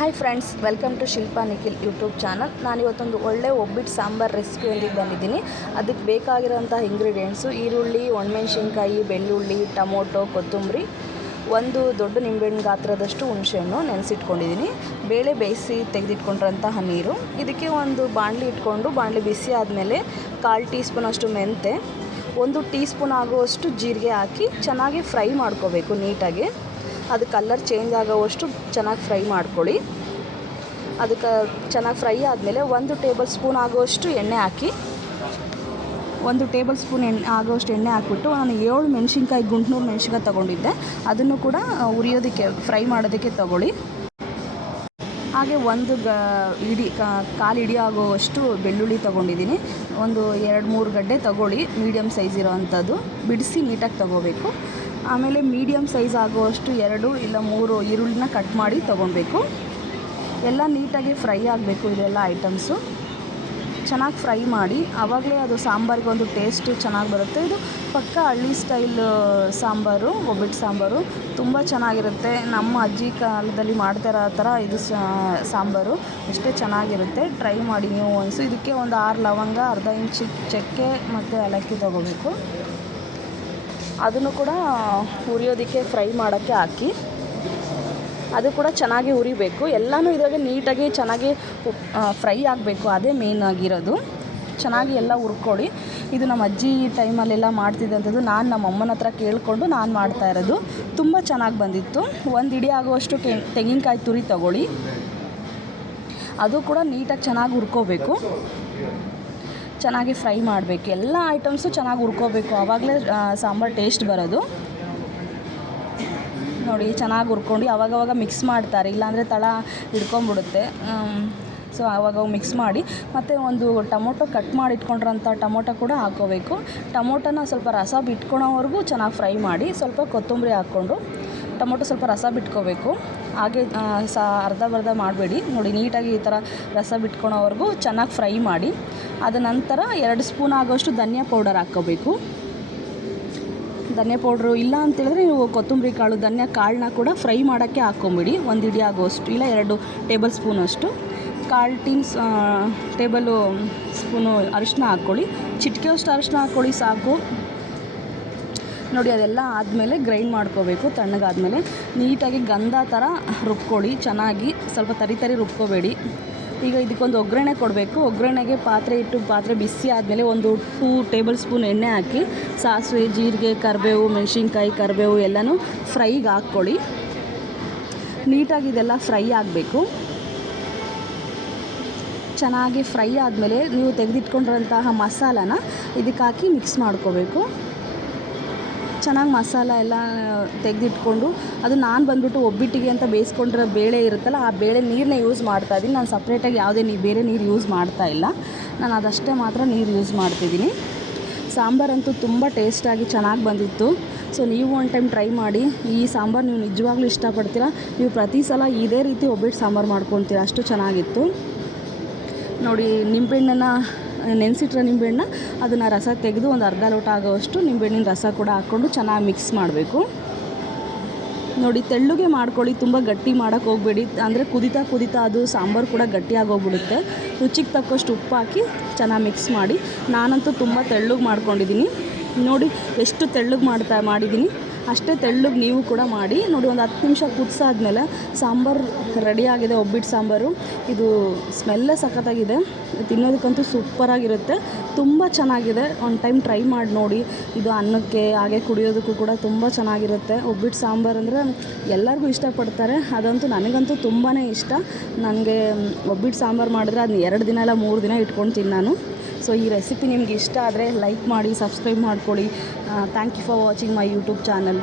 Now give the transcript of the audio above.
Hi friends, welcome to Shilpa Nikhil YouTube channel. ನಾನಿವತ್ತೊಂದು ಒಳ್ಳೆ ಒಬ್ಬಿಟ್ಟು ಸಾಂಬಾರು ರೆಸಿಪಿಯೊಂದಿಗೆ ಬಂದಿದ್ದೀನಿ. ಅದಕ್ಕೆ ಬೇಕಾಗಿರೋಂಥ ಇಂಗ್ರೀಡಿಯೆಂಟ್ಸು ಈರುಳ್ಳಿ, ಒಣಮೆಣ್ಸಿನ್ಕಾಯಿ, ಬೆಳ್ಳುಳ್ಳಿ, ಟೊಮೊಟೊ, ಕೊತ್ತಂಬರಿ, ಒಂದು ದೊಡ್ಡ ನಿಂಬೆಹಣ್ಣು ಗಾತ್ರದಷ್ಟು ಹುಣಸೆಹಣ್ಣು ನೆನೆಸಿಟ್ಕೊಂಡಿದ್ದೀನಿ. ಬೇಳೆ ಬೇಯಿಸಿ ತೆಗೆದಿಟ್ಕೊಂಡಿರೋಂತಹ ನೀರು. ಇದಕ್ಕೆ ಒಂದು ಬಾಣಲಿ ಇಟ್ಕೊಂಡು ಬಾಣಲಿ ಬಿಸಿ ಆದಮೇಲೆ 1/4 ಟೀ ಸ್ಪೂನಷ್ಟು ಮೆಂತೆ, 1 ಟೀ ಸ್ಪೂನ್ ಆಗುವಷ್ಟು ಜೀರಿಗೆ ಹಾಕಿ ಚೆನ್ನಾಗಿ ಫ್ರೈ ಮಾಡ್ಕೋಬೇಕು ನೀಟಾಗಿ. ಅದು ಕಲರ್ ಚೇಂಜ್ ಆಗೋವಷ್ಟು ಚೆನ್ನಾಗಿ ಫ್ರೈ ಮಾಡ್ಕೊಳ್ಳಿ. ಅದಕ್ಕೆ ಚೆನ್ನಾಗಿ ಫ್ರೈ ಆದಮೇಲೆ 1 ಟೇಬಲ್ ಸ್ಪೂನ್ ಆಗುವಷ್ಟು ಎಣ್ಣೆ ಹಾಕಿ, 1 ಟೇಬಲ್ ಸ್ಪೂನ್ ಆಗುವಷ್ಟು ಎಣ್ಣೆ ಹಾಕ್ಬಿಟ್ಟು ನಾನು 7 ಮೆಣಸಿನ್ಕಾಯಿ, ಗುಂಟ್ನೂರು ಮೆಣಸಿನ್ಕಾಯಿ ತೊಗೊಂಡಿದ್ದೆ. ಅದನ್ನು ಕೂಡ ಉರಿಯೋದಕ್ಕೆ ಫ್ರೈ ಮಾಡೋದಕ್ಕೆ ತೊಗೊಳ್ಳಿ. ಹಾಗೆ ಒಂದು ಕಾಲು ಇಡಿ ಆಗುವಷ್ಟು ಬೆಳ್ಳುಳ್ಳಿ ತೊಗೊಂಡಿದ್ದೀನಿ. ಒಂದು 2-3 ಗಡ್ಡೆ ತೊಗೊಳ್ಳಿ, ಮೀಡಿಯಮ್ ಸೈಜ್ ಇರೋ ಅಂಥದ್ದು. ಬಿಡಿಸಿ ನೀಟಾಗಿ ತೊಗೋಬೇಕು. ಆಮೇಲೆ ಮೀಡಿಯಮ್ ಸೈಜ್ ಆಗುವಷ್ಟು 2 ಇಲ್ಲ 3 ಈರುಳ್ಳಿನ ಕಟ್ ಮಾಡಿ ತೊಗೊಬೇಕು. ಎಲ್ಲ ನೀಟಾಗಿ ಫ್ರೈ ಆಗಬೇಕು. ಇದೆಲ್ಲ ಐಟಮ್ಸು ಚೆನ್ನಾಗಿ ಫ್ರೈ ಮಾಡಿ, ಆವಾಗಲೇ ಅದು ಸಾಂಬಾರಿಗೆ ಒಂದು ಟೇಸ್ಟು ಚೆನ್ನಾಗಿ ಬರುತ್ತೆ. ಇದು ಪಕ್ಕ ಹಳ್ಳಿ ಸ್ಟೈಲ್ ಸಾಂಬಾರು, ಒಬ್ಬಿಟ್ಟು ಸಾಂಬಾರು ತುಂಬ ಚೆನ್ನಾಗಿರುತ್ತೆ. ನಮ್ಮ ಅಜ್ಜಿ ಕಾಲದಲ್ಲಿ ಮಾಡ್ತಾರೋ ಥರ ಇದು ಸಾಂಬಾರು ಎಷ್ಟೇ ಚೆನ್ನಾಗಿರುತ್ತೆ. ಟ್ರೈ ಮಾಡಿ ನೀವು ಒಂದ್ಸು. ಇದಕ್ಕೆ ಒಂದು 6 ಲವಂಗ, ಅರ್ಧ ಇಂಚು ಚಕ್ಕೆ ಮತ್ತು ಏಲಕ್ಕಿ ತೊಗೋಬೇಕು. ಅದನ್ನು ಕೂಡ ಹುರಿಯೋದಕ್ಕೆ ಫ್ರೈ ಮಾಡೋಕ್ಕೆ ಹಾಕಿ, ಅದು ಕೂಡ ಚೆನ್ನಾಗಿ ಹುರಿಬೇಕು. ಎಲ್ಲನೂ ಇದ್ರಾಗೆ ನೀಟಾಗಿ ಚೆನ್ನಾಗಿ ಫ್ರೈ ಆಗಬೇಕು. ಅದೇ ಮೇನ್ ಆಗಿರೋದು. ಚೆನ್ನಾಗಿ ಎಲ್ಲ ಹುರ್ಕೊಳ್ಳಿ. ಇದು ನಮ್ಮ ಅಜ್ಜಿ ಟೈಮಲ್ಲೆಲ್ಲ ಮಾಡ್ತಿದ್ದಂಥದ್ದು. ನಾನು ನಮ್ಮ ಅಮ್ಮನ ಹತ್ರ ಕೇಳಿಕೊಂಡು ನಾನು ಮಾಡ್ತಾ ಇರೋದು. ತುಂಬ ಚೆನ್ನಾಗಿ ಬಂದಿತ್ತು. 1 ಇಡಿ ಆಗುವಷ್ಟು ತೆಂಗಿನಕಾಯಿ ತುರಿ ತೊಗೊಳ್ಳಿ. ಅದು ಕೂಡ ನೀಟಾಗಿ ಚೆನ್ನಾಗಿ ಹುರ್ಕೋಬೇಕು. ಚೆನ್ನಾಗಿ ಫ್ರೈ ಮಾಡಬೇಕು. ಎಲ್ಲ ಐಟಮ್ಸು ಚೆನ್ನಾಗಿ ಹುರ್ಕೋಬೇಕು. ಆವಾಗಲೇ ಸಾಂಬಾರು ಟೇಸ್ಟ್ ಬರೋದು. ನೋಡಿ, ಚೆನ್ನಾಗಿ ಹುರ್ಕೊಂಡು ಆವಾಗವಾಗ ಮಿಕ್ಸ್ ಮಾಡ್ತಾರೆ, ಇಲ್ಲಾಂದರೆ ತಳ ಹಿಡ್ಕೊಂಬಿಡುತ್ತೆ. ಸೊ ಆವಾಗ ಮಿಕ್ಸ್ ಮಾಡಿ, ಮತ್ತು ಒಂದು ಟೊಮೊಟೊ ಕಟ್ ಮಾಡಿ ಇಟ್ಕೊಂಡಿರೋಂಥ ಟೊಮೊಟೊ ಕೂಡ ಹಾಕ್ಕೋಬೇಕು. ಟೊಮೊಟೊನ ಸ್ವಲ್ಪ ರಸ ಬಿಟ್ಕೊಳೋವರೆಗೂ ಚೆನ್ನಾಗಿ ಫ್ರೈ ಮಾಡಿ, ಸ್ವಲ್ಪ ಕೊತ್ತಂಬರಿ ಹಾಕ್ಕೊಂಡು ಟೊಮೊಟೊ ಸ್ವಲ್ಪ ರಸ ಬಿಟ್ಕೋಬೇಕು. ಹಾಗೆ ಅರ್ಧ ಮಾಡಬೇಡಿ. ನೋಡಿ, ನೀಟಾಗಿ ಈ ಥರ ರಸ ಬಿಟ್ಕೊಳೋವರೆಗೂ ಚೆನ್ನಾಗಿ ಫ್ರೈ ಮಾಡಿ. ಅದ ನಂತರ 2 ಸ್ಪೂನ್ ಆಗೋಷ್ಟು ಧನಿಯಾ ಪೌಡರ್ ಹಾಕ್ಕೋಬೇಕು. ಧನಿಯಾ ಪೌಡ್ರು ಇಲ್ಲ ಅಂತೇಳಿದ್ರೆ ನೀವು ಕೊತ್ತಂಬರಿ ಕಾಳು, ಧನಿಯಾ ಕಾಳನ್ನ ಕೂಡ ಫ್ರೈ ಮಾಡೋಕ್ಕೆ ಹಾಕ್ಕೊಂಬಿಡಿ. 1 ಇಡಿ ಆಗೋಷ್ಟು ಇಲ್ಲ 2 ಟೇಬಲ್ ಸ್ಪೂನಷ್ಟು. 1/4 ಟೇಬಲ್ ಸ್ಪೂನು ಅರಿಶಿನ ಹಾಕ್ಕೊಳ್ಳಿ. ಚಿಟಿಕೆಯಷ್ಟು ಅರಿಶಿನ ಹಾಕ್ಕೊಳ್ಳಿ ಸಾಕು. ನೋಡಿ, ಅದೆಲ್ಲ ಆದಮೇಲೆ ಗ್ರೈಂಡ್ ಮಾಡ್ಕೋಬೇಕು. ತಣ್ಣಗಾದಮೇಲೆ ನೀಟಾಗಿ ಗಂಧ ಥರ ರುಬ್ಕೊಳ್ಳಿ. ಚೆನ್ನಾಗಿ ಸ್ವಲ್ಪ ತರಿ ರುಬ್ಕೋಬೇಡಿ. ಈಗ ಇದಕ್ಕೊಂದು ಒಗ್ಗರಣೆ ಕೊಡಬೇಕು. ಒಗ್ಗರಣೆಗೆ ಪಾತ್ರೆ ಇಟ್ಟು, ಪಾತ್ರೆ ಬಿಸಿ ಆದಮೇಲೆ 2 ಟೇಬಲ್ ಸ್ಪೂನ್ ಎಣ್ಣೆ ಹಾಕಿ, ಸಾಸಿವೆ, ಜೀರಿಗೆ, ಕರಿಬೇವು, ಮೆಣಸಿನ್ಕಾಯಿ, ಕರಿಬೇವು ಎಲ್ಲನೂ ಫ್ರೈಗೆ ಹಾಕ್ಕೊಳ್ಳಿ. ನೀಟಾಗಿ ಇದೆಲ್ಲ ಫ್ರೈ ಆಗಬೇಕು. ಚೆನ್ನಾಗಿ ಫ್ರೈ ಆದಮೇಲೆ ನೀವು ತೆಗೆದಿಟ್ಕೊಂಡಿರೋಂತಹ ಮಸಾಲಾನ ಇದಕ್ಕೆ ಹಾಕಿ ಮಿಕ್ಸ್ ಮಾಡ್ಕೋಬೇಕು. ಚೆನ್ನಾಗಿ ಮಸಾಲ ಎಲ್ಲ ತೆಗೆದಿಟ್ಕೊಂಡು, ಅದು ನಾನು ಬಂದುಬಿಟ್ಟು ಒಬ್ಬಿಟ್ಟಿಗೆ ಅಂತ ಬೇಯಿಸ್ಕೊಂಡಿರೋ ಬೇಳೆ ಇರುತ್ತಲ್ಲ, ಆ ಬೇಳೆ ನೀರನ್ನ ಯೂಸ್ ಮಾಡ್ತಾಯಿದ್ದೀನಿ. ನಾನು ಸಪ್ರೇಟಾಗಿ ಯಾವುದೇ ಬೇರೆ ನೀರು ಯೂಸ್ ಮಾಡ್ತಾಯಿಲ್ಲ. ನಾನು ಅದಷ್ಟೇ ಮಾತ್ರ ನೀರು ಯೂಸ್ ಮಾಡ್ತಿದ್ದೀನಿ. ಸಾಂಬಾರಂತೂ ತುಂಬ ಟೇಸ್ಟಾಗಿ ಚೆನ್ನಾಗಿ ಬಂದಿತ್ತು. ಸೊ ನೀವು ಒಂದು ಟೈಮ್ ಟ್ರೈ ಮಾಡಿ. ಈ ಸಾಂಬಾರು ನೀವು ನಿಜವಾಗ್ಲೂ ಇಷ್ಟಪಡ್ತೀರಾ. ನೀವು ಪ್ರತಿ ಸಲ ಇದೇ ರೀತಿ ಒಬ್ಬಿಟ್ಟು ಸಾಂಬಾರು ಮಾಡ್ಕೊತೀರಾ. ಅಷ್ಟು ಚೆನ್ನಾಗಿತ್ತು. ನೋಡಿ, ನಿಂಬೆಹಣ್ಣನ್ನು ನೆನೆಸಿಟ್ರೆ ನಿಂಬೆಹಣ್ಣು ಅದನ್ನು ರಸ ತೆಗೆದು ಒಂದು ಅರ್ಧ ಲೋಟ ಆಗೋವಷ್ಟು ನಿಂಬೆಹಣ್ಣಿನ ರಸ ಕೂಡ ಹಾಕ್ಕೊಂಡು ಚೆನ್ನಾಗಿ ಮಿಕ್ಸ್ ಮಾಡಬೇಕು. ನೋಡಿ, ತೆಳ್ಳಗೆ ಮಾಡ್ಕೊಳ್ಳಿ. ತುಂಬ ಗಟ್ಟಿ ಮಾಡೋಕ್ಕೆ ಹೋಗಬೇಡಿ, ಅಂದರೆ ಕುದಿತಾ ಅದು ಸಾಂಬಾರು ಕೂಡ ಗಟ್ಟಿಯಾಗೋಗ್ಬಿಡುತ್ತೆ. ರುಚಿಗೆ ತಕ್ಕಷ್ಟು ಉಪ್ಪು ಹಾಕಿ ಚೆನ್ನಾಗಿ ಮಿಕ್ಸ್ ಮಾಡಿ. ನಾನಂತೂ ತುಂಬ ತೆಳ್ಳಗೆ ಮಾಡ್ಕೊಂಡಿದ್ದೀನಿ. ನೋಡಿ, ಎಷ್ಟು ತೆಳ್ಳಗೆ ಮಾಡಿದ್ದೀನಿ, ಅಷ್ಟೇ ತೆಳ್ಳಗೆ ನೀವು ಕೂಡ ಮಾಡಿ. ನೋಡಿ, ಒಂದು 10 ನಿಮಿಷ ಕುದಿಸಾದ್ಮೇಲೆ ಸಾಂಬಾರು ರೆಡಿಯಾಗಿದೆ. ಒಬ್ಬಿಟ್ಟು ಸಾಂಬಾರು. ಇದು ಸ್ಮೆಲ್ಲೇ ಸಖತ್ತಾಗಿದೆ. ತಿನ್ನೋದಕ್ಕಂತೂ ಸೂಪರಾಗಿರುತ್ತೆ. ತುಂಬ ಚೆನ್ನಾಗಿದೆ. ಒಂದು ಟೈಮ್ ಟ್ರೈ ಮಾಡಿ ನೋಡಿ. ಇದು ಅನ್ನಕ್ಕೆ ಹಾಗೆ ಕುಡಿಯೋದಕ್ಕೂ ಕೂಡ ತುಂಬ ಚೆನ್ನಾಗಿರುತ್ತೆ. ಒಬ್ಬಿಟ್ಟು ಸಾಂಬಾರು ಅಂದರೆ ಎಲ್ಲರಿಗೂ ಇಷ್ಟಪಡ್ತಾರೆ. ಅದಂತೂ ನನಗಂತೂ ತುಂಬಾ ಇಷ್ಟ. ನನಗೆ ಒಬ್ಬಿಟ್ಟು ಸಾಂಬಾರು ಮಾಡಿದ್ರೆ ಅದನ್ನ 2 ದಿನ ಇಲ್ಲ 3 ದಿನ ಇಟ್ಕೊಂಡು ನಾನು. ಸೊ ಈ ರೆಸಿಪಿ ನಿಮ್ಗೆ ಇಷ್ಟ ಆದರೆ ಲೈಕ್ ಮಾಡಿ, ಸಬ್ಸ್ಕ್ರೈಬ್ ಮಾಡ್ಕೊಳ್ಳಿ. Thank you for watching my YouTube channel.